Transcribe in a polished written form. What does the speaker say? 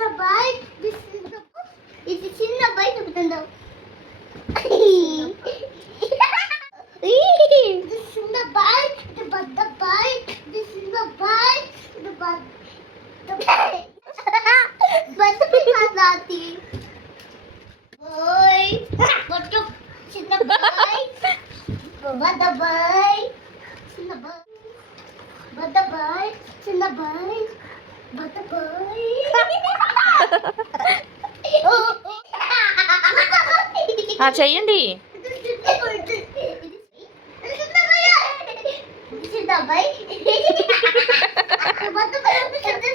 the bike. This is చిన్న bike చెప్తుందో. This is the bike. The bike. This is the bike. The bike. बस भी खाना आती है। ओए, बच्चों चिन्ना बाई, बड़ा बाई, चिन्ना बाई, बड़ा बाई, चिन्ना बाई, बड़ा बाई। చెయ్యండి. चिन्ना बाई, बड़ा बाई, बड़ा बाई।